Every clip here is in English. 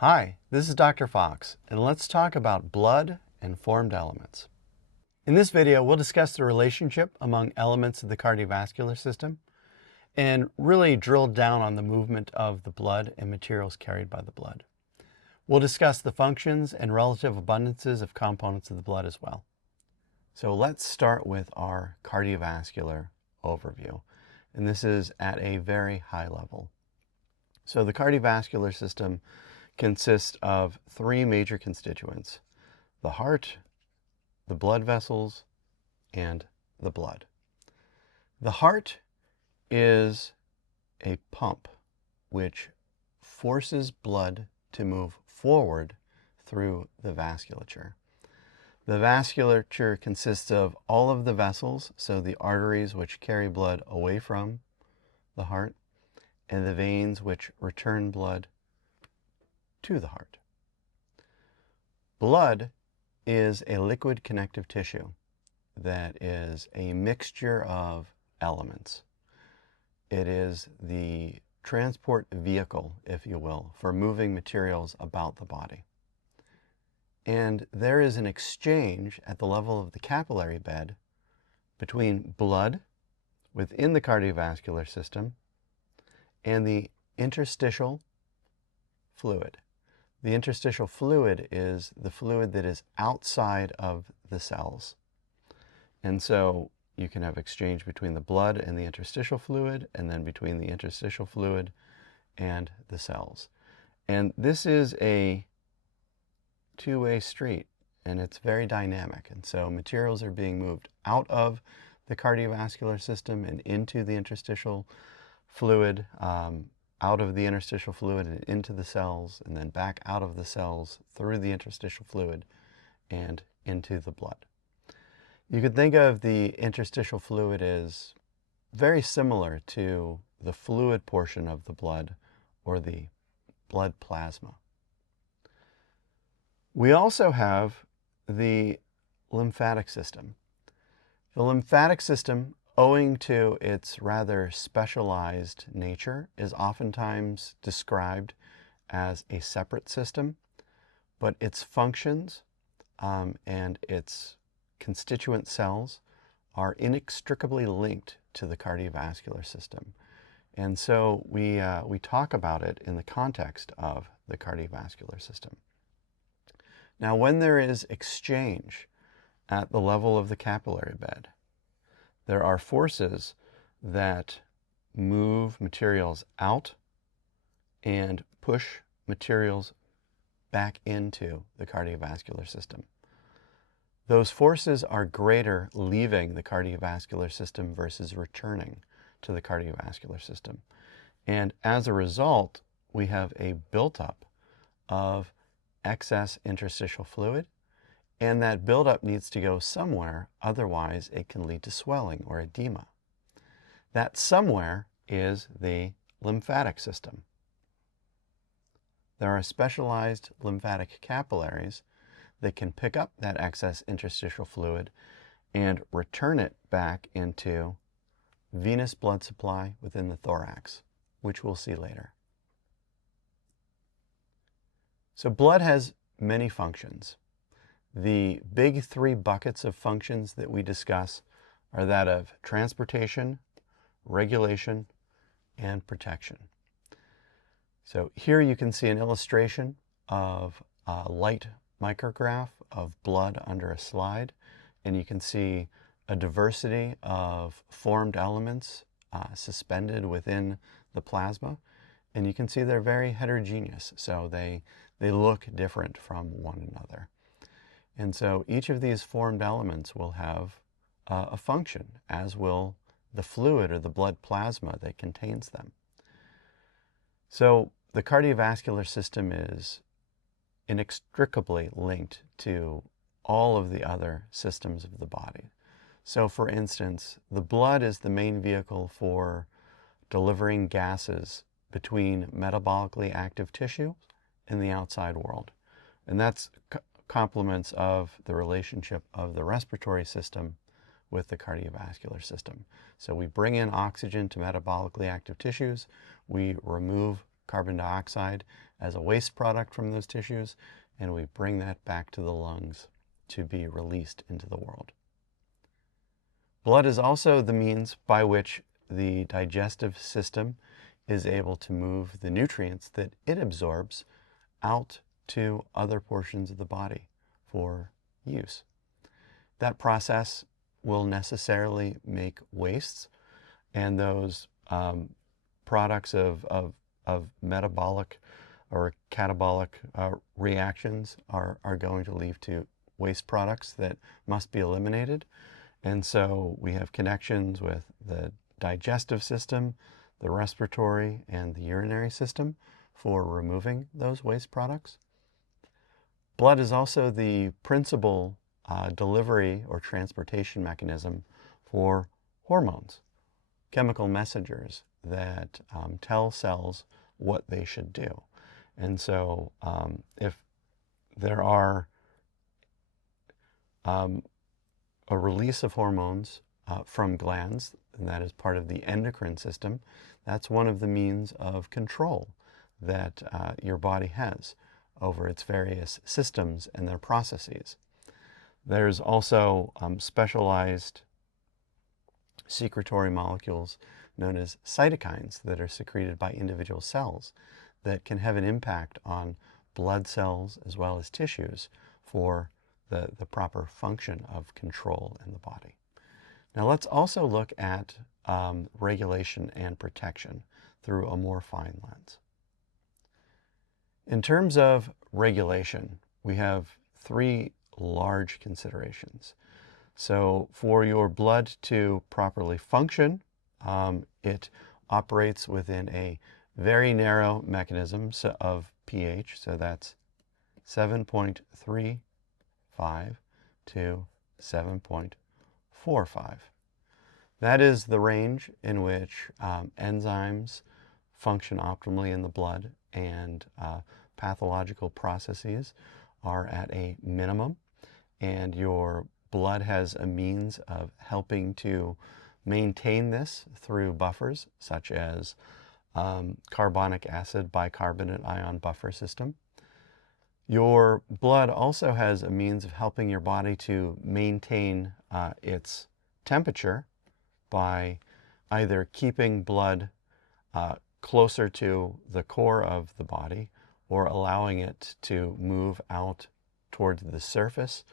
Hi, this is Dr. Fox, and let's talk about blood and formed elements. In this video, we'll discuss the relationship among elements of the cardiovascular system and really drill down on the movement of the blood and materials carried by the blood. We'll discuss the functions and relative abundances of components of the blood as well. So let's start with our cardiovascular overview, and this is at a very high level. So the cardiovascular system consists of three major constituents: the heart, the blood vessels, and the blood. The heart is a pump which forces blood to move forward through the vasculature. The vasculature consists of all of the vessels, so the arteries which carry blood away from the heart, and the veins which return blood to the heart. Blood is a liquid connective tissue that is a mixture of elements. It is the transport vehicle, if you will, for moving materials about the body. And there is an exchange at the level of the capillary bed between blood within the cardiovascular system and the interstitial fluid. The interstitial fluid is the fluid that is outside of the cells. And so you can have exchange between the blood and the interstitial fluid, and then between the interstitial fluid and the cells. And this is a two-way street, and it's very dynamic. And so materials are being moved out of the cardiovascular system and into the interstitial fluid, out of the interstitial fluid and into the cells, and then back out of the cells through the interstitial fluid and into the blood. You could think of the interstitial fluid as very similar to the fluid portion of the blood, or the blood plasma. We also have the lymphatic system. The lymphatic system, owing to its rather specialized nature, is oftentimes described as a separate system, but its functions and its constituent cells are inextricably linked to the cardiovascular system. And so we talk about it in the context of the cardiovascular system. Now, when there is exchange at the level of the capillary bed, there are forces that move materials out and push materials back into the cardiovascular system. Those forces are greater leaving the cardiovascular system versus returning to the cardiovascular system. And as a result, we have a buildup of excess interstitial fluid, and that buildup needs to go somewhere, otherwise it can lead to swelling or edema. That somewhere is the lymphatic system. There are specialized lymphatic capillaries that can pick up that excess interstitial fluid and return it back into venous blood supply within the thorax, which we'll see later. So blood has many functions. The big three buckets of functions that we discuss are that of transportation, regulation, and protection. So here you can see an illustration of a light micrograph of blood under a slide, and you can see a diversity of formed elements suspended within the plasma, and you can see they're very heterogeneous, so they look different from one another. And so each of these formed elements will have a function, as will the fluid or the blood plasma that contains them. So the cardiovascular system is inextricably linked to all of the other systems of the body. So for instance, the blood is the main vehicle for delivering gases between metabolically active tissue and the outside world. And that's complements of the relationship of the respiratory system with the cardiovascular system. So we bring in oxygen to metabolically active tissues, we remove carbon dioxide as a waste product from those tissues, and we bring that back to the lungs to be released into the world. Blood is also the means by which the digestive system is able to move the nutrients that it absorbs out to other portions of the body for use. That process will necessarily make wastes, and those products of metabolic or catabolic reactions are going to lead to waste products that must be eliminated. And so we have connections with the digestive system, the respiratory, and the urinary system for removing those waste products. Blood is also the principal delivery or transportation mechanism for hormones, chemical messengers that tell cells what they should do. And so if there are a release of hormones from glands, and that is part of the endocrine system, that's one of the means of control that your body has over its various systems and their processes. There's also specialized secretory molecules known as cytokines that are secreted by individual cells that can have an impact on blood cells as well as tissues for the proper function of control in the body. Now let's also look at regulation and protection through a more fine lens. In terms of regulation, we have three large considerations. So for your blood to properly function, it operates within a very narrow mechanism of pH, so that's 7.35 to 7.45. That is the range in which enzymes function optimally in the blood, and pathological processes are at a minimum, and your blood has a means of helping to maintain this through buffers such as carbonic acid bicarbonate ion buffer system. Your blood also has a means of helping your body to maintain its temperature by either keeping blood closer to the core of the body or allowing it to move out towards the surface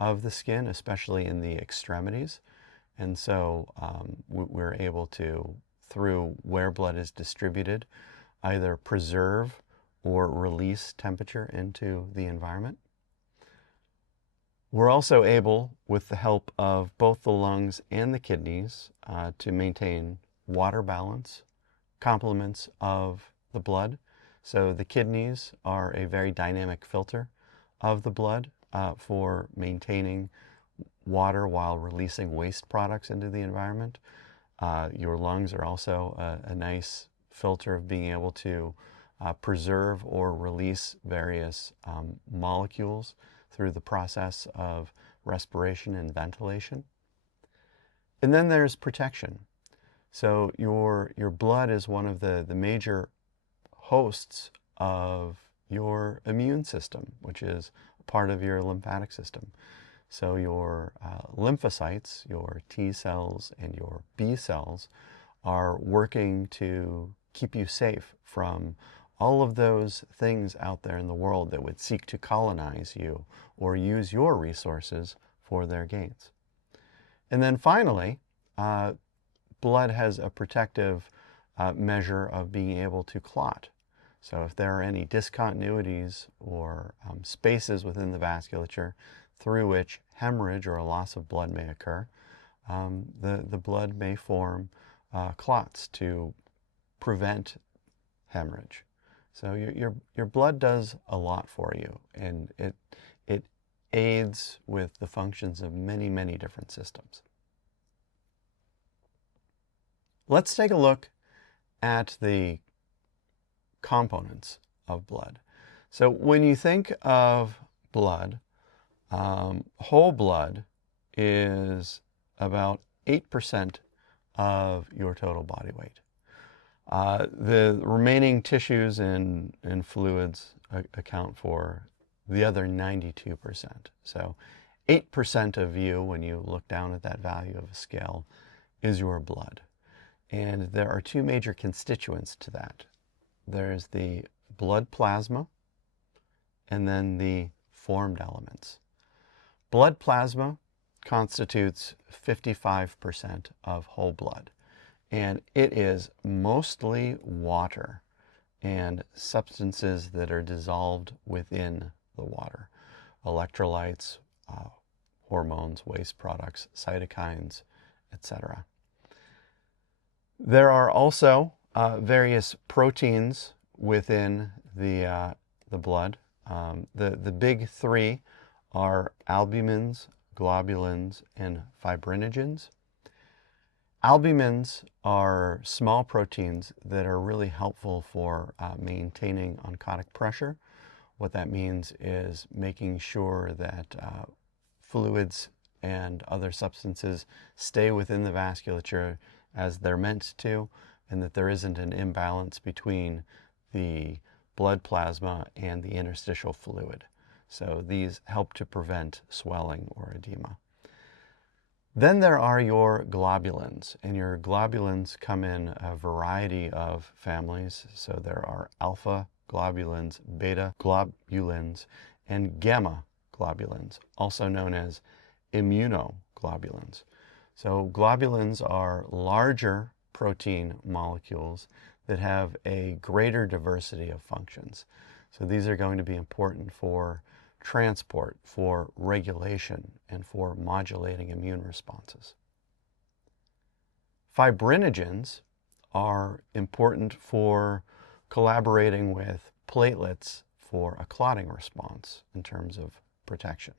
of the skin, especially in the extremities. And so we're able to, through where blood is distributed, either preserve or release temperature into the environment. We're also able, with the help of both the lungs and the kidneys, to maintain water balance, complements of the blood. So the kidneys are a very dynamic filter of the blood for maintaining water while releasing waste products into the environment. Your lungs are also a nice filter of being able to preserve or release various molecules through the process of respiration and ventilation. And then there's protection. So your blood is one of the major hosts of your immune system, which is part of your lymphatic system. So your lymphocytes, your T cells and your B cells are working to keep you safe from all of those things out there in the world that would seek to colonize you or use your resources for their gains. And then finally, blood has a protective measure of being able to clot. So if there are any discontinuities or spaces within the vasculature through which hemorrhage or a loss of blood may occur, the blood may form clots to prevent hemorrhage. So your blood does a lot for you, and it aids with the functions of many, many different systems. Let's take a look at the components of blood. So when you think of blood, whole blood is about 8% of your total body weight. The remaining tissues and fluids account for the other 92%. So 8% of you, when you look down at that value of a scale, is your blood. And there are two major constituents to that. There's the blood plasma and then the formed elements. Blood plasma constitutes 55% of whole blood, and it is mostly water and substances that are dissolved within the water. Electrolytes, hormones, waste products, cytokines, etc. There are also various proteins within the blood. The big three are albumins, globulins, and fibrinogens. Albumins are small proteins that are really helpful for maintaining oncotic pressure. What that means is making sure that fluids and other substances stay within the vasculature as they're meant to, and that there isn't an imbalance between the blood plasma and the interstitial fluid. So these help to prevent swelling or edema. Then there are your globulins, and your globulins come in a variety of families. So there are alpha globulins, beta globulins, and gamma globulins, also known as immunoglobulins. So globulins are larger protein molecules that have a greater diversity of functions. So these are going to be important for transport, for regulation, and for modulating immune responses. Fibrinogens are important for collaborating with platelets for a clotting response in terms of protection.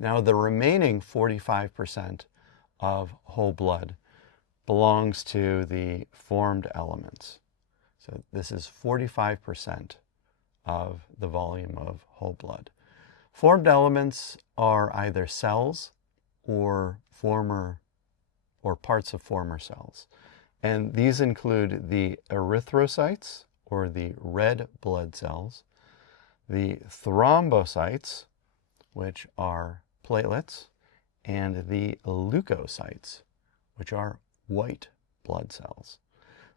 Now, the remaining 45% of whole blood belongs to the formed elements. So this is 45% of the volume of whole blood. Formed elements are either cells or parts of former cells. And these include the erythrocytes, or the red blood cells, the thrombocytes, which are platelets, and the leukocytes, which are white blood cells.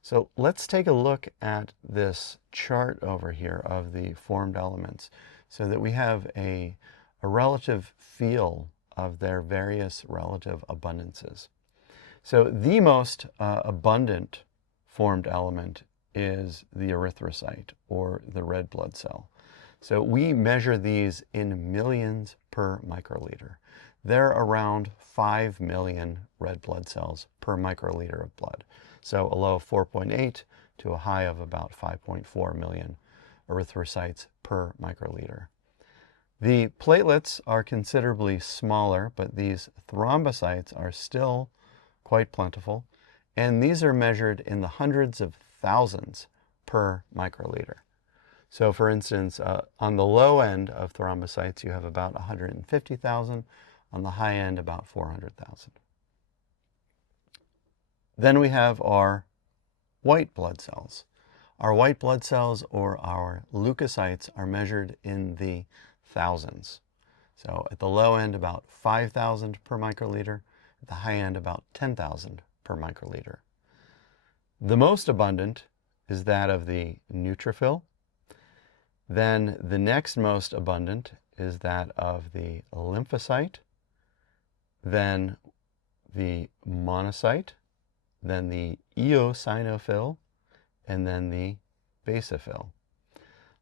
So let's take a look at this chart over here of the formed elements so that we have a relative feel of their various relative abundances. So the most abundant formed element is the erythrocyte, or the red blood cell. So we measure these in millions per microliter. There are around 5 million red blood cells per microliter of blood. So a low of 4.8 to a high of about 5.4 million erythrocytes per microliter. The platelets are considerably smaller, but these thrombocytes are still quite plentiful, and these are measured in the hundreds of thousands per microliter. So for instance, on the low end of thrombocytes, you have about 150,000. On the high end, about 400,000. Then we have our white blood cells. Our white blood cells, or our leukocytes, are measured in the thousands. So at the low end, about 5,000 per microliter. At the high end, about 10,000 per microliter. The most abundant is that of the neutrophil. Then the next most abundant is that of the lymphocyte, then the monocyte, then the eosinophil, and then the basophil.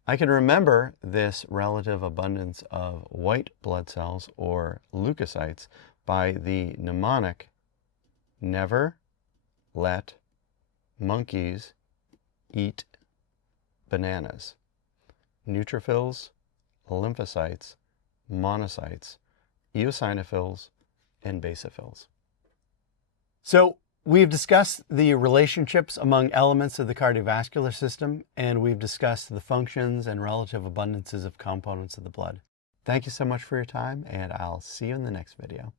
I can remember this relative abundance of white blood cells, or leukocytes, by the mnemonic, never let monkeys eat bananas. Neutrophils, lymphocytes, monocytes, eosinophils, and basophils. So we've discussed the relationships among elements of the cardiovascular system, and we've discussed the functions and relative abundances of components of the blood. Thank you so much for your time, and I'll see you in the next video.